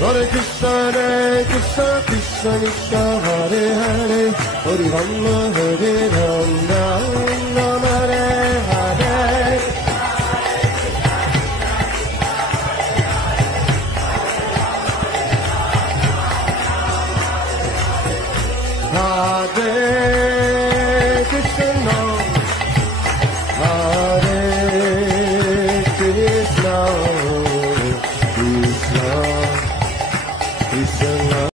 Hare Krishna, Krishna Krishna, Hare Hare, Hare Rama, Hare Rama, Rama Hare Hare. Hare Krishna, Hare Krishna.